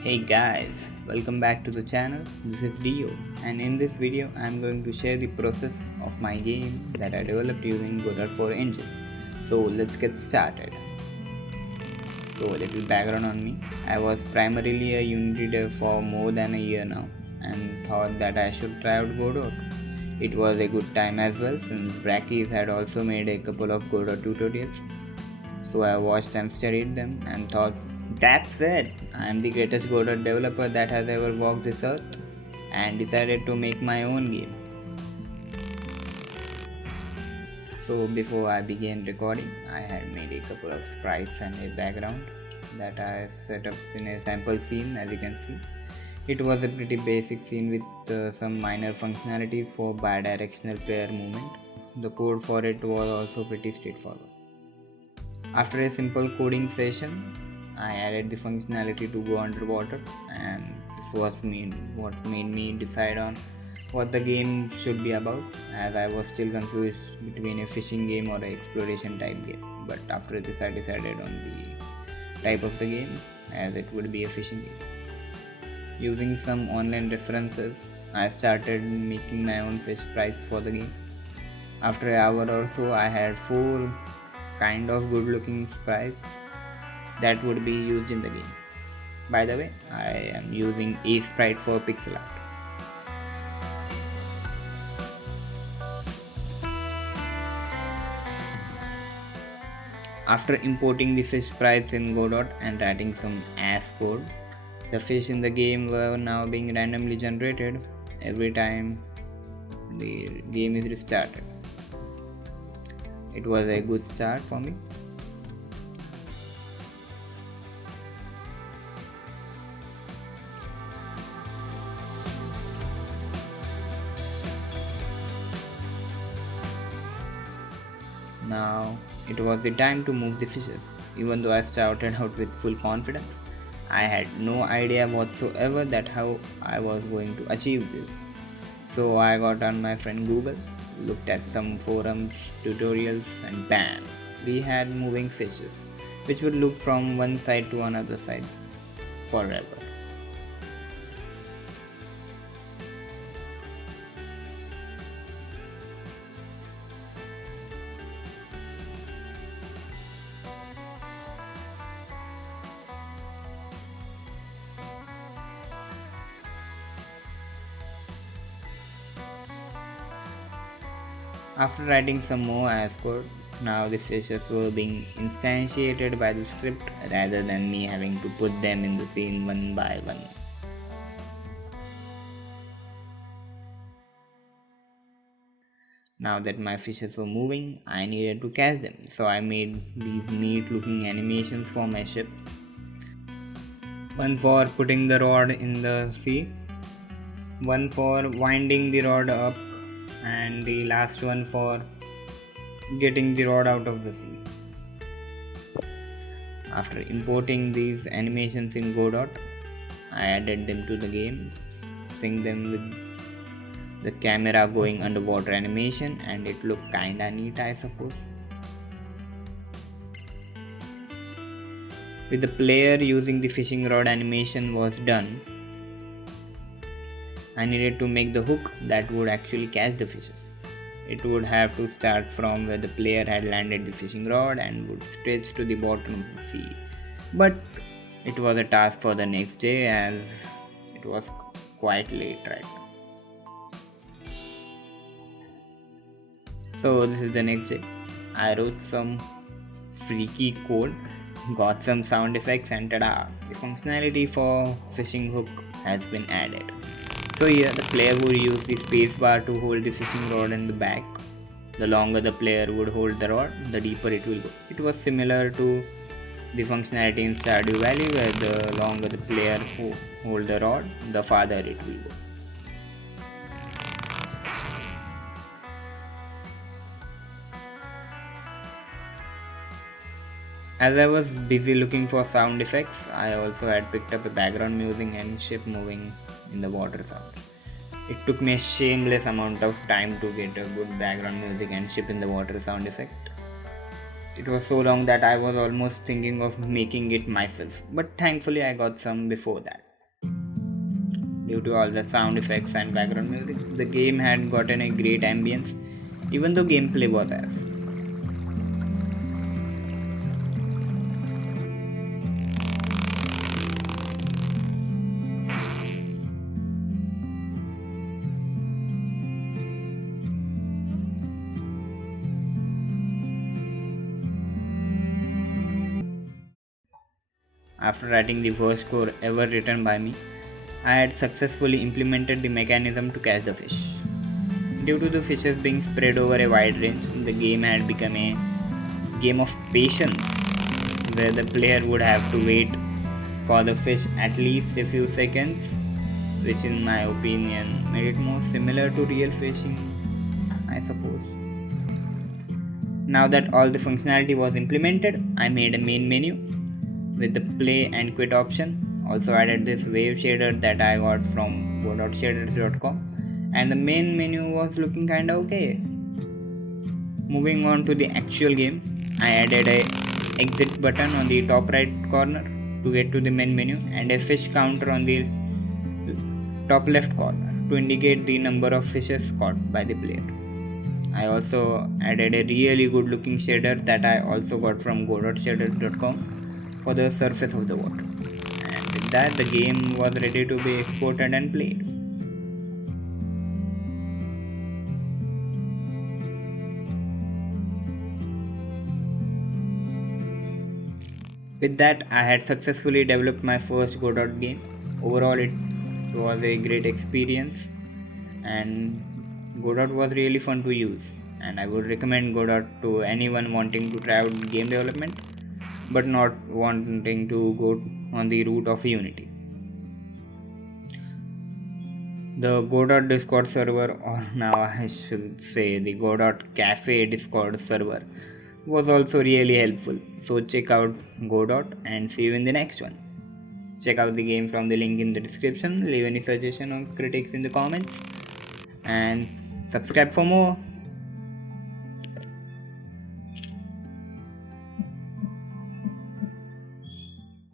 Hey guys, welcome back to the channel. This is Dio, and in this video I am going to share the process of my game that I developed using Godot 4 engine. So let's get started. So a little background on me. I was primarily a Unity dev for more than a year now and thought that I should try out Godot. It was a good time as well since Brackies had also made a couple of Godot tutorials. So I watched and studied them and thought, that's it! I am the greatest Godot developer that has ever walked this earth, and decided to make my own game. So before I began recording, I had made a couple of sprites and a background that I set up in a sample scene. As you can see, it was a pretty basic scene with some minor functionalities for bidirectional player movement. The code for it was also pretty straightforward. After a simple coding session, I added the functionality to go underwater, and this was what made me decide on what the game should be about, as I was still confused between a fishing game or an exploration type game. But after this I decided on the type of the game, as it would be a fishing game. Using some online references, I started making my own fish sprites for the game. After an hour or so, I had 4 kind of good looking sprites that would be used in the game. By the way, I am using a sprite for pixel art. After importing the fish sprites in Godot and writing some ass code, the fish in the game were now being randomly generated every time the game is restarted. It was a good start for me. Now it was the time to move the fishes. Even though I started out with full confidence, I had no idea whatsoever that how I was going to achieve this. So I got on my friend Google, looked at some forums, tutorials, and bam, we had moving fishes, which would look from one side to another side forever. After writing some more as code, now the fishes were being instantiated by the script rather than me having to put them in the scene one by one. Now that my fishes were moving, I needed to catch them, so I made these neat looking animations for my ship. One for putting the rod in the sea, one for winding the rod up, and the last one for getting the rod out of the sea. After importing these animations in Godot, I added them to the game, synced them with the camera going underwater animation, and it looked kinda neat, I suppose. With the player using the fishing rod animation was done, I needed to make the hook that would actually catch the fishes. It would have to start from where the player had landed the fishing rod and would stretch to the bottom of the sea. But it was a task for the next day, as it was quite late, right? So this is the next day. I wrote some freaky code, got some sound effects, and tada! The functionality for fishing hook has been added. So here the player would use the spacebar to hold the fishing rod in the back. The longer the player would hold the rod, the deeper it will go. It was similar to the functionality in Stardew Valley, where the longer the player hold the rod, the farther it will go. As I was busy looking for sound effects, I also had picked up a background music and ship moving in the water sound. It took me a shameless amount of time to get a good background music and ship in the water sound effect. It was so long that I was almost thinking of making it myself, but thankfully I got some before that. Due to all the sound effects and background music, the game had gotten a great ambience, even though gameplay was as. After writing the first code ever written by me, I had successfully implemented the mechanism to catch the fish. Due to the fishes being spread over a wide range, the game had become a game of patience where the player would have to wait for the fish at least a few seconds, which, in my opinion, made it more similar to real fishing, I suppose. Now that all the functionality was implemented, I made a main menu with the play and quit option. Also added this wave shader that I got from Godot.shaders.com, and the main menu was looking kinda okay. Moving on to the actual game, I added a exit button on the top right corner to get to the main menu and a fish counter on the top left corner to indicate the number of fishes caught by the player. I also added a really good looking shader that I also got from Godot.shaders.com for the surface of the water. And with that, the game was ready to be exported and played. With that, I had successfully developed my first Godot game. Overall, it was a great experience, and Godot was really fun to use. And I would recommend Godot to anyone wanting to try out game development but not wanting to go on the route of Unity. The Godot Discord server, or now I should say the Godot Cafe Discord server, was also really helpful. So check out Godot and see you in the next one. Check out the game from the link in the description. Leave any suggestion or critiques in the comments and subscribe for more.